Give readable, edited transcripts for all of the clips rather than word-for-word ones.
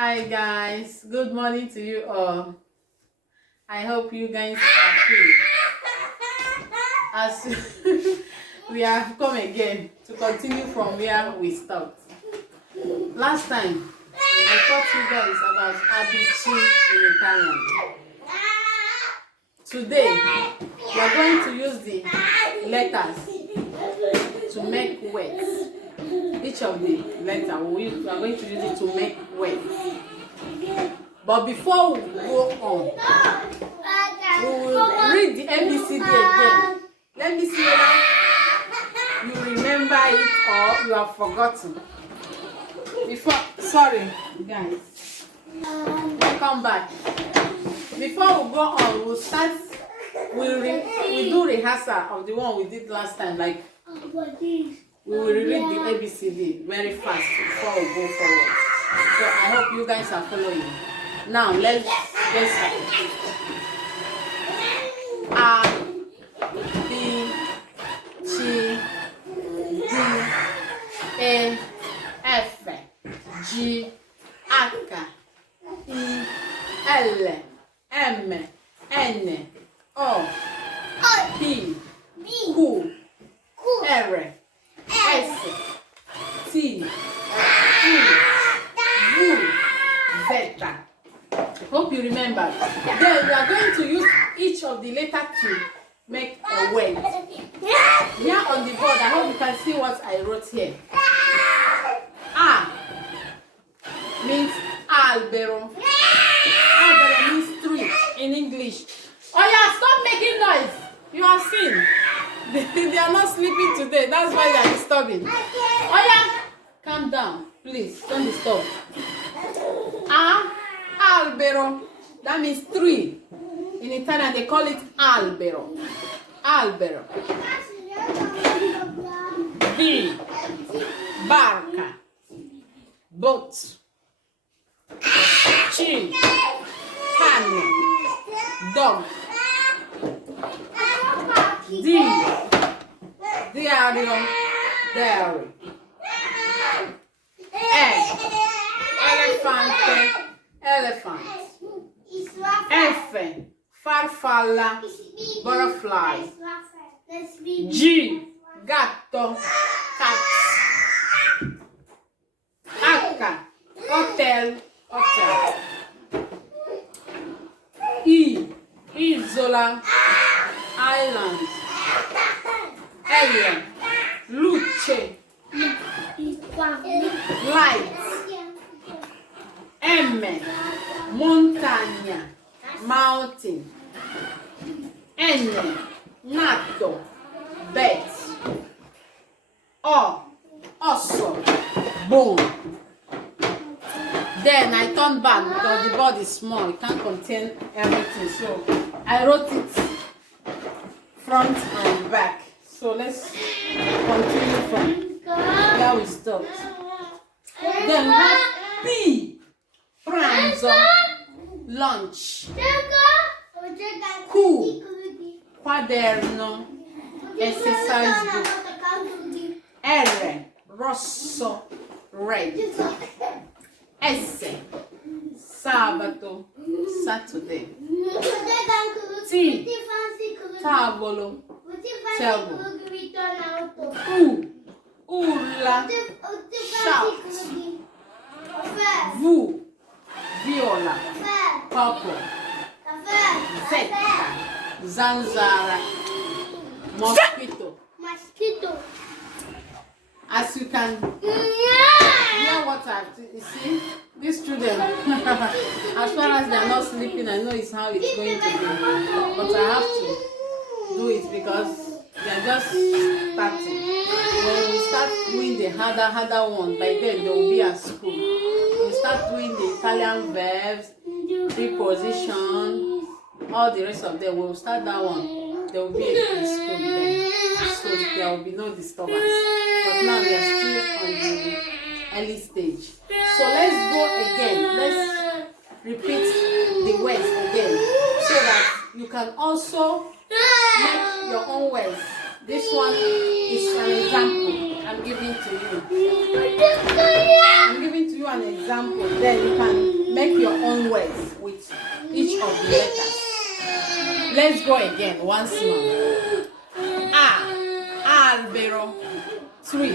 Hi guys, good morning to you all. I hope you guys are free. As we have come again to continue from where we stopped. Last time, I taught you guys about ABC in Italian. Today, we are going to use the letters to make words. Each of the letters, we are going to use it to make words. But before we go on, we will read the ABCD again. Let me see whether you remember it or you have forgotten. Sorry guys, welcome back. Before we go on, we'll start. We do rehearsal of the one we did last time. Like we will read the ABCD very fast before we go forward. So I hope you guys are following. Now let's get started. A, B, C, D, E, F, G, H, I, L, M, N, O, P, Q, R, S, T, U, V, Z. Hope you remember. Then we are going to use each of the letters to make a word. Here on the board, I hope you can see what I wrote here. A means albero. Albero means tree in English. Oh yeah, stop making noise. You are seen. They are not sleeping today. That's why they are disturbing. Oh yeah, calm down, please. Don't disturb. Albero. That means tree. In Italian, they call it albero. Albero. B. Barca. Boat. C. Cane. Dog. D. Diario. Dairy. E. Elefante. Elephant. F. Farfalla. Butterfly. G. Gatto. Cat. H. Hotel. Hotel. I. Isola. Island. L. Luce. Light. M. Montagna. Mountain. N. Nato. Bet. O. Osso. Bone. Then I turned back because the board is small. It can't contain everything. So I wrote it front and back. So let's continue from where we stopped. Then we have P. Pranzo. Lunch. Q. Quaderno. Exercise book. R. Rosso. Red. S. Sabato. Saturday. T. Tavolo. Table. U. Urla. Shout. V. Viola. Purple. Z. Zanzara. Mosquito. As you can hear what you see, these children, as far as they are not sleeping, I know it's how it's going to be. But I have to do it because they are just starting. When we start doing the harder one, by then they will be at school. We start doing the Italian verbs, preposition, all the rest of them. We will start that one. They will be in school then. So there will be no disturbance. But now we are still on the early stage. So let's go again. Let's repeat the words again so that you can also make your own words. This one is an example. I'm giving to you. I'm giving to you an example. Then you can make your own words with each of the letters. Let's go again once more. A. Albero. 3.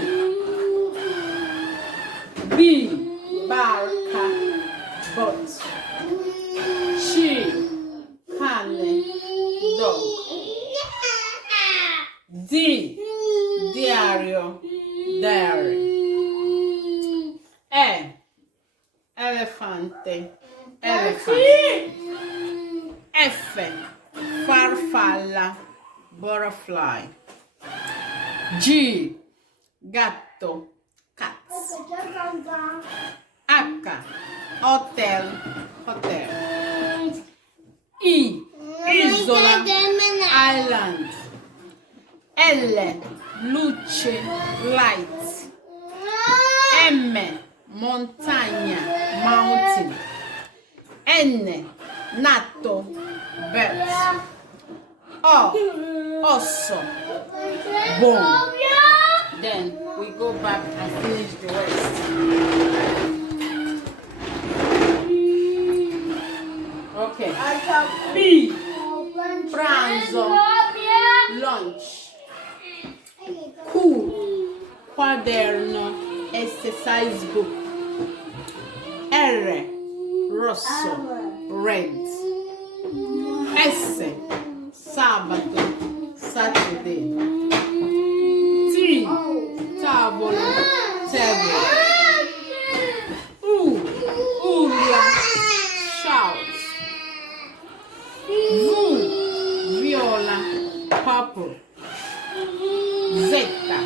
B. Barca. Boat. She. Cane. Dog. D. Diario. Diary. E. Elefante. Elephant. F. Farfalla. Butterfly. G. Gatto. Cat. H. Hotel. Hotel. I. Isola. Island. L. Luce. Light. M. Montagna. Mountain. N. Natto. Bird. O. Osso. Bone. Then we go back and finish the rest. Okay. B. Pranzo. Lunch. Q. Quaderno. Exercise book. R. Rosso. Red. S. Sabato. Saturday. T. Tavolo. Table. U. Urla. Shout. V. Viola. Purple. Zeta.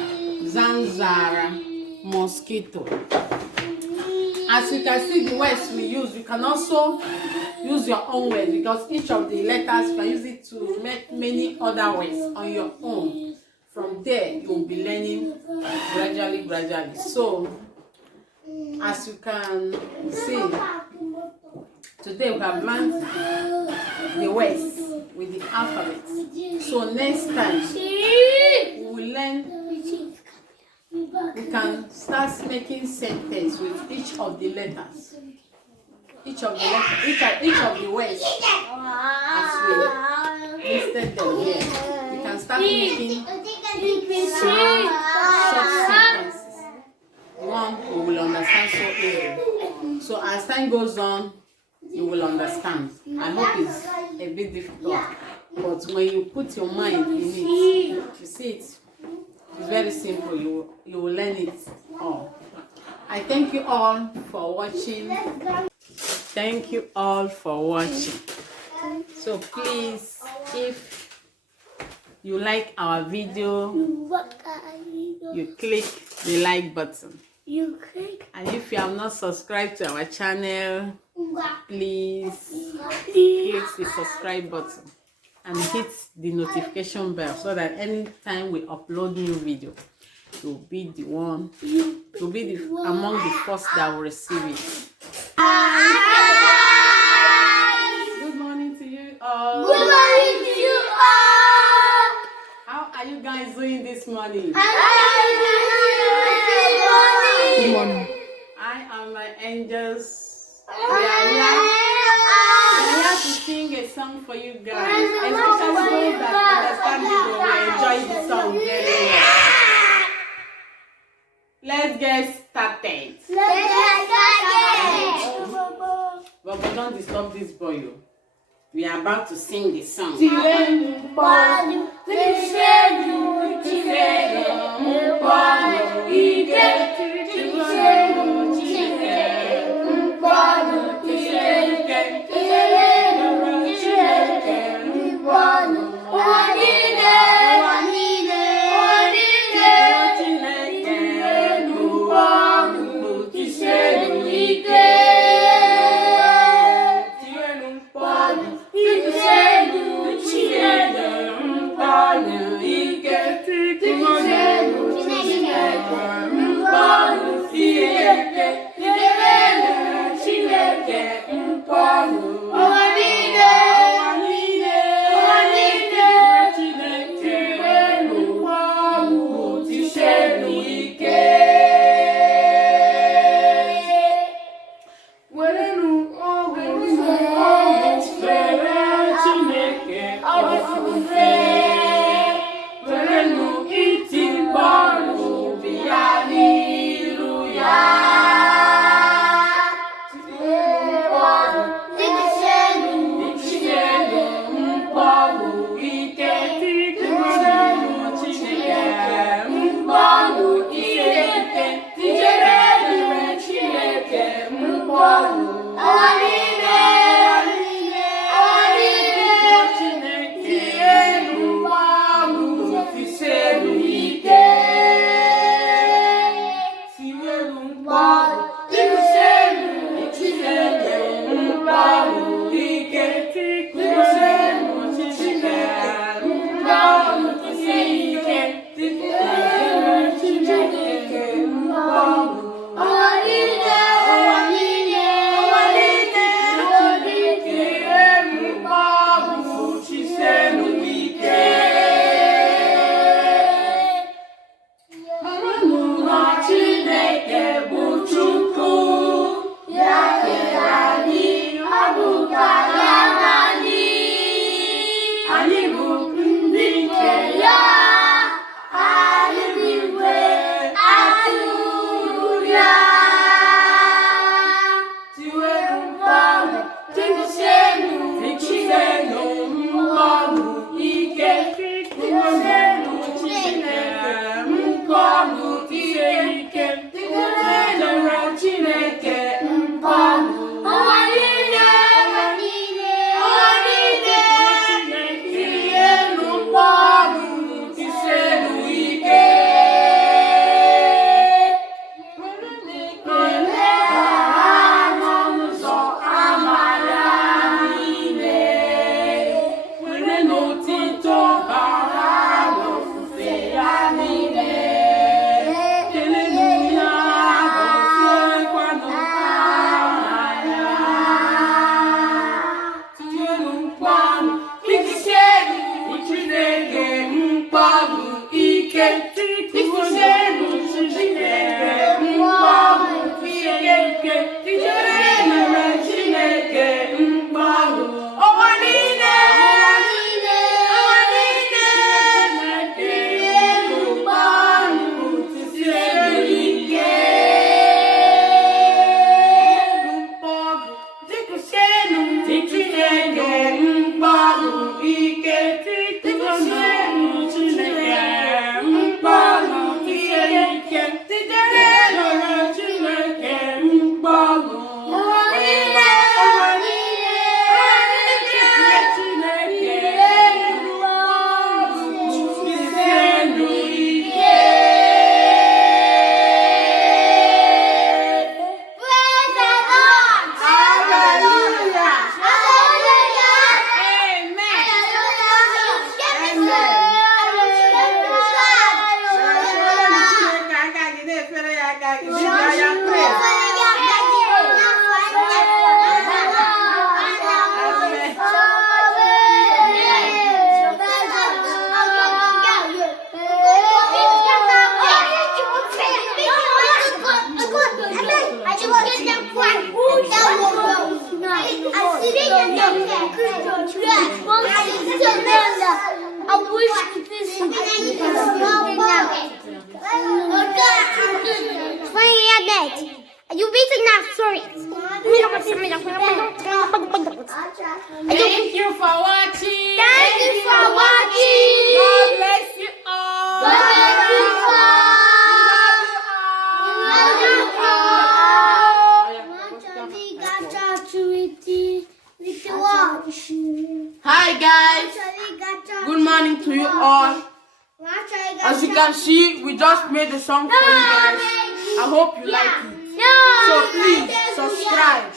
Zanzara. Mosquito. As you can see the words we use, you can also use your own words because each of the letters you can use it to make many other words on your own. From there, you will be learning gradually. So, as you can see, today we have learned the words with the alphabet. So next time, we will learn. We can start making sentences with each of the letters. Each of the words as we listed them here. We can start making small, short sentences. One we will understand so easily. So as time goes on, you will understand. I hope it's a bit difficult, but when you put your mind in it, you see it. It's very simple. You will learn it all. I thank you all for watching. Thank you all for watching. So please, if you like our video, you click the like button. And if you have not subscribed to our channel, please click the subscribe button and hit the notification bell so that anytime we upload new video, you'll be among the first that will receive it. Good morning to you all. Good morning to you all. How are you guys doing this morning? Good morning. I am my angels. We are here to sing a song for you guys, especially those that understand Igbo will enjoy the song very well. Let's get started. But don't disturb this boy. We are about to sing the song. werenụ ọgwụ fere Chineke ofufe, werenụ iti mkpọrụ bịa n'iru ya. You beating that story. Thank you for watching. Thank you for watching. God bless you all. God bless you all. Hi guys. Good morning to you all. As you can see, we just made a song for you guys. I hope you like it. So please subscribe.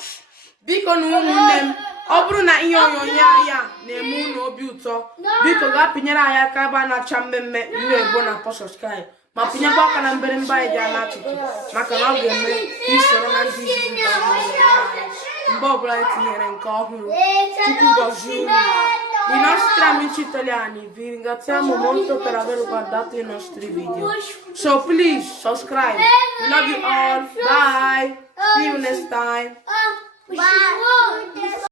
Biko na ụmụnne m, ọ bụrụ na ihe onyonyo anya na-eme unu obi ụtọ, biko gaa pinyere anyị aka ebe a na-acha mmemme iru ebo na subscribe, ma pinyekwa aka na mgbịrịmgba anyị dị n'akụkụ maka na ọ ga-eme isoro na ndị izizi mgbe ọbụla anyị tinyere nke ọhụrụ. Chukwu gọzie unu. I nostri amici italiani vi ringraziamo molto per aver guardato i nostri video. So please subscribe. We love you all. Bye. See you next time. Good